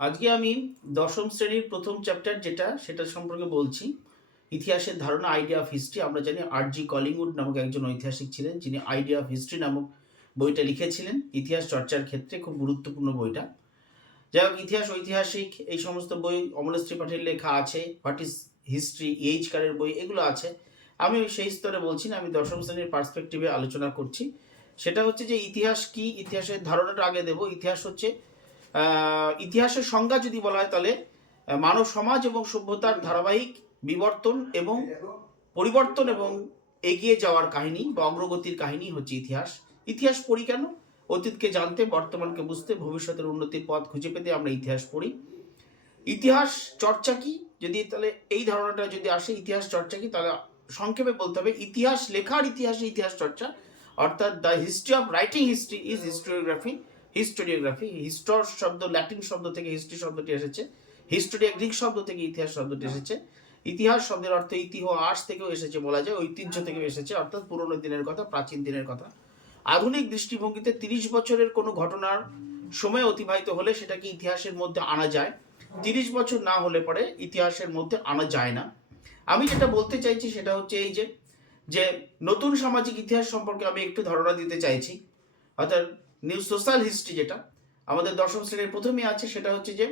আজকে আমি দশম শ্রেণির প্রথম চ্যাপ্টার যেটা, সেটা সম্পর্কে বলছি। ইতিহাসের ধারণা আইডিয়া অফ হিস্ট্রি আমরা জানি আর জি কলিংউড নামক একজন ঐতিহাসিক ছিলেন, যিনি আইডিয়া অফ হিস্ট্রি নামক বইটা লিখেছিলেন। ইতিহাস চর্চার ক্ষেত্রে খুব গুরুত্বপূর্ণ বইটা। যাই হোক, ইতিহাস, ঐতিহাসিক, এই সমস্ত বই অমলেশ ত্রিপাঠীর লেখা আছে। হোয়াট ইজ হিস্ট্রি এইচ কারের বই, এগুলো আছে। আমি সেই স্তরে বলছি না, আমি দশম শ্রেণির পার্সপেক্টিভে আলোচনা করছি। সেটা হচ্ছে যে ইতিহাস কি? ইতিহাসের ধারণাটা আগে দেব। ইতিহাস হচ্ছে ইতিহাসের সংজ্ঞা যদি বলা হয় তাহলে মানব সমাজ এবং সভ্যতার ধারাবাহিক বিবর্তন এবং পরিবর্তন এবং এগিয়ে যাওয়ার কাহিনী বা অগ্রগতির কাহিনী হচ্ছে ইতিহাস। ইতিহাস পড়ি কেন? অতীতকে জানতে, বর্তমানকে বুঝতে, ভবিষ্যতের উন্নতির পথ খুঁজে পেতে আমরা ইতিহাস পড়ি। ইতিহাস চর্চা কি? যদি তাহলে এই ধারণাটা যদি আসে, ইতিহাস চর্চা কি? তাহলে সংক্ষেপে বলতে হবে, ইতিহাস লেখার ইতিহাসে ইতিহাস চর্চা, অর্থাৎ the history of writing history is historiography historiography histor শব্দ ল্যাটিন শব্দ থেকে হিস্ট্রি শব্দটি এসেছে হিস্টোরিয়া গ্রিক শব্দ থেকে ইতিহাস শব্দটি এসেছে। ইতিহাস শব্দের অর্থ ইতিহাস থেকেও এসেছে বলা যায় ঐতিহ্য থেকেও এসেছে অর্থাৎ পুরনো দিনের কথা প্রাচীন দিনের কথা। আধুনিক দৃষ্টিভঙ্গিতে তিরিশ বছরের কোনো ঘটনার সময় অতিবাহিত হলে সেটাকে ইতিহাসের মধ্যে আনা যায়। তিরিশ বছর না হলে পরে ইতিহাসের মধ্যে আনা যায় না। আমি যেটা বলতে চাইছি সেটা হচ্ছে এই যে যে নতুন সামাজিক ইতিহাস সম্পর্কে আমি একটু ধারণা দিতে চাইছি। অর্থাৎ নিউ সোশ্যাল হিস্ট্রি যেটা, আমাদের দশম শ্রেণির প্রথমেই আছে, সেটা হচ্ছে যে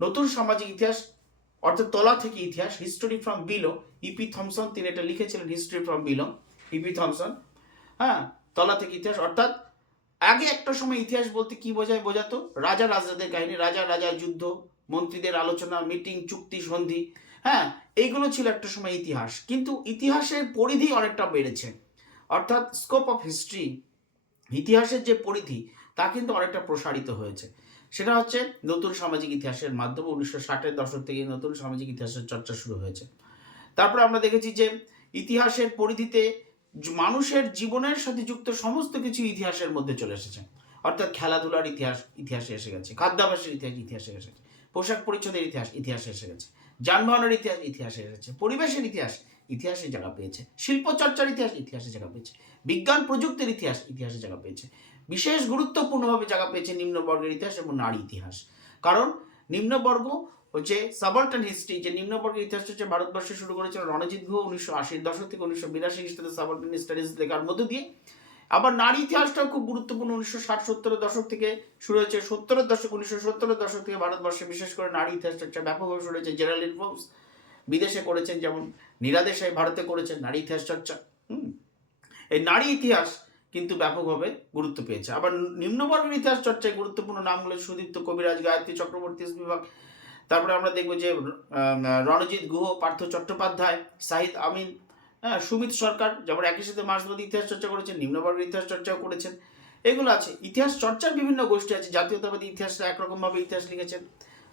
নতুন সামাজিক ইতিহাস, অর্থাৎ তলা থেকে ইতিহাস history from below EP Thompson তিনি এটা লিখেছিলেন history from below EP Thompson হ্যাঁ তলা থেকে ইতিহাস, অর্থাৎ আগে একটা সময় ইতিহাস বলতে কি বোঝায় বোঝাতো? রাজা রাজাদের কাহিনী, রাজা রাজা যুদ্ধ, মন্ত্রীদের আলোচনা মিটিং চুক্তি, সন্ধি হ্যাঁ এইগুলো ছিল একটা সময় ইতিহাস, কিন্তু ইতিহাসের পরিধি অনেকটা বেড়েছে, অর্থাৎ স্কোপ অফ হিস্ট্রি ইতিহাসের যে পরিধি, তা কিন্তু অনেকটা প্রসারিত হয়েছে। সেটা হচ্ছে নতুন সামাজিক ইতিহাসের মাধ্যমে উনিশশো ষাটের দশক থেকে নতুন সামাজিক ইতিহাসের চর্চা শুরু হয়েছে। তারপরে আমরা দেখেছি যে ইতিহাসের পরিধিতে মানুষের জীবনের সাথে যুক্ত সমস্ত কিছু ইতিহাসের মধ্যে চলে এসেছে। অর্থাৎ খেলাধুলার ইতিহাস, ইতিহাসে এসে গেছে, খাদ্যাভ্যাসের ইতিহাস, ইতিহাসে এসে গেছে, পোশাক পরিচ্ছদের ইতিহাস, ইতিহাসে এসে গেছে, যানবাহনের ইতিহাস, ইতিহাসে এসেছে পরিবেশের ইতিহাস ইতিহাসে জায়গা পেয়েছে, শিল্প চর্চার ইতিহাস ইতিহাসে জায়গা পেয়েছে, বিজ্ঞান প্রযুক্তির ইতিহাস ইতিহাসে জায়গা পেয়েছে, বিশেষ গুরুত্বপূর্ণভাবে জায়গা পেয়েছে নিম্নবর্গের ইতিহাস এবং নারী ইতিহাস। কারণ নিম্নবর্গ হচ্ছে সাবল্টন হিস্ট্রি যে নিম্নবর্গের ইতিহাস হচ্ছে ভারতবর্ষে শুরু করেছিল রণজিৎ গুহ উনিশশো আশির দশক থেকে উনিশশো বিরাশি খ্রিস্টাব্দে সাবল্টন স্টাডিজ লেখার মধ্য দিয়ে। আবার নারী ইতিহাসটাও খুব গুরুত্বপূর্ণ, উনিশশো ষাট সত্তরের দশক থেকে শুরু হয়েছে, সত্তরের দশক, উনিশশো সত্তরের দশক থেকে ভারতবর্ষে বিশেষ করে নারী ইতিহাস চর্চা ব্যাপকভাবে শুরু হয়েছে, জেরালিন ফোমস বিদেশে করেছেন, যেমন নীরাদেশাই ভারতে করেছেন নারী ইতিহাস চর্চা। হুম। এই নারী ইতিহাস কিন্তু ব্যাপকভাবে গুরুত্ব পেয়েছে। আবার নিম্নবর্গের ইতিহাস চর্চায় গুরুত্বপূর্ণ নামগুলো সুদীপ্ত কবিরাজ, গায়ত্রী চক্রবর্তী বিভাগ। তারপরে আমরা দেখব যে রণজিৎ গুহ, পার্থ চট্টোপাধ্যায়, সাহিদ আমিন হ্যাঁ সুমিত সরকার, যেমন একই সাথে মার্ক্সবাদী ইতিহাস চর্চা করেছেন, নিম্নবর্গের ইতিহাস চর্চাও করেছেন। এগুলো আছে। ইতিহাস চর্চার বিভিন্ন গোষ্ঠী আছে। জাতীয়তাবাদী ইতিহাসটা একরকমভাবে ইতিহাস লিখেছেন।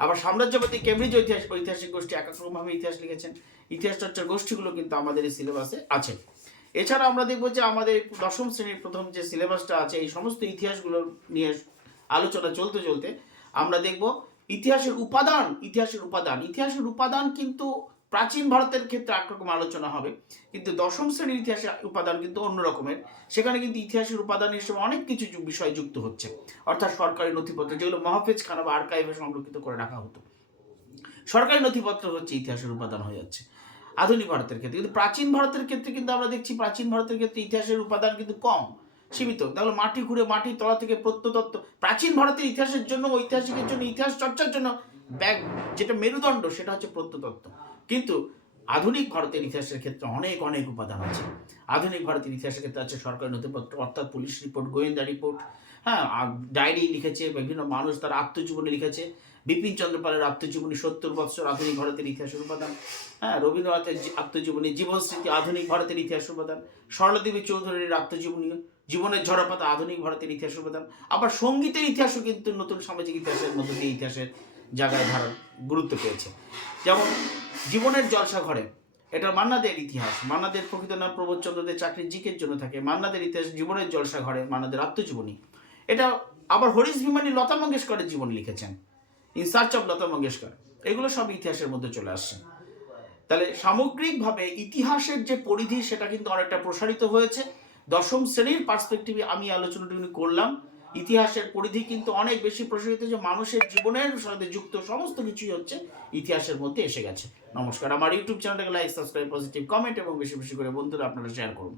আবার সাম্রাজ্যবাদী কেমব্রিজ ঐতিহাস ঐতিহাসিক গোষ্ঠী একাক্রমভাবে এক ইতিহাস লিখেছেন। ইতিহাস চর্চার গোষ্ঠীগুলো কিন্তু আমাদের এই সিলেবাসে আছে। এছাড়া আমরা দেখব যে আমাদের দশম শ্রেণির প্রথম যে সিলেবাসটা আছে, এই সমস্ত ইতিহাসগুলো নিয়ে আলোচনা চলতে চলতে আমরা দেখব ইতিহাসের উপাদান ইতিহাসের উপাদান। ইতিহাসের উপাদান কিন্তু প্রাচীন ভারতের ক্ষেত্রে একরকম আলোচনা হবে। কিন্তু দশম শ্রেণির ইতিহাসের উপাদান কিন্তু অন্য রকমের। সেখানে কিন্তু ইতিহাসের উপাদান হিসেবে অনেক কিছু বিষয় যুক্ত হচ্ছে। অর্থাৎ সরকারি নথিপত্র, যেগুলো মহাফেজ খানা বা আর্কাইভে সংরক্ষিত করে রাখা হতো। সরকারি নথিপত্র হচ্ছে ইতিহাসের উপাদান হয়ে যাচ্ছে। আধুনিক ভারতের ক্ষেত্রে। কিন্তু প্রাচীন ভারতের ক্ষেত্রে কিন্তু আমরা দেখছি প্রাচীন ভারতের ক্ষেত্রে ইতিহাসের উপাদান কিন্তু কম, সীমিত। তাহলে মাটি ঘুরে মাটির তলা থেকে প্রত্নতত্ত্ব। প্রাচীন ভারতের ইতিহাসের জন্য, ঐতিহাসিকের জন্য, ইতিহাস চর্চার জন্য ব্যাগ, যেটা মেরুদণ্ড, সেটা হচ্ছে প্রত্নতত্ত্ব। কিন্তু আধুনিক ভারতের ইতিহাসের ক্ষেত্রে অনেক অনেক উপাদান আছে। আধুনিক ভারতের ইতিহাসের ক্ষেত্রে আছে সরকারি নথিপত্র, অর্থাৎ পুলিশ রিপোর্ট, গোয়েন্দা রিপোর্ট হ্যাঁ ডায়েরি লিখেছে, বিভিন্ন মানুষ তার আত্মজীবনী লিখেছে। বিপিন চন্দ্রপালের আত্মজীবনী সত্তর বৎসর আধুনিক ভারতের ইতিহাসের উপাদান। হ্যাঁ রবীন্দ্রনাথের আত্মজীবনী, জীবনস্মৃতি আধুনিক ভারতের ইতিহাসের উপাদান। স্বর্ণদেবী চৌধুরীর আত্মজীবনী, জীবনের ঝড়পাতা আধুনিক ভারতের ইতিহাসের উপাদান। আবার সঙ্গীতের ইতিহাসও কিন্তু নতুন সামাজিক ইতিহাসের মধ্যে ইতিহাসের জায়গায় ধারণ, গুরুত্ব পেয়েছে। যেমন, জীবনের জলসা ঘরে এটা মান্নাদের ইতিহাস, মান্নাদের প্রকৃত নাম প্রবোধচন্দ্রদের চাকরির জিকের জন্য থাকে, মান্নাদের ইতিহাস জীবনের জলসা ঘরে মান্নাদের আত্মজীবনী। এটা আবার হরিশ বিমানী লতা মঙ্গেশকরের জীবন লিখেছেন। In search of Lata Mangeshkar. এগুলো সব ইতিহাসের মধ্যে চলে আসছে। তাহলে সামগ্রিকভাবে ইতিহাসের যে পরিধি, সেটা কিন্তু অনেকটা প্রসারিত হয়েছে। দশম শ্রেণির পার্সপেক্টিভে আমি আলোচনাটুকু করলাম। ইতিহাসের পরিধি কিন্তু অনেক বেশি প্রসারিত যে মানুষের জীবনের সাথে যুক্ত সমস্ত কিছুই হচ্ছে ইতিহাসের মধ্যে এসে গেছে। নমস্কার, আমার ইউটিউব চ্যানেলটাকে লাইক সাবস্ক্রাইব পজিটিভ কমেন্ট এবং বেশি বেশি করে বন্ধুরা আপনারা শেয়ার করুন।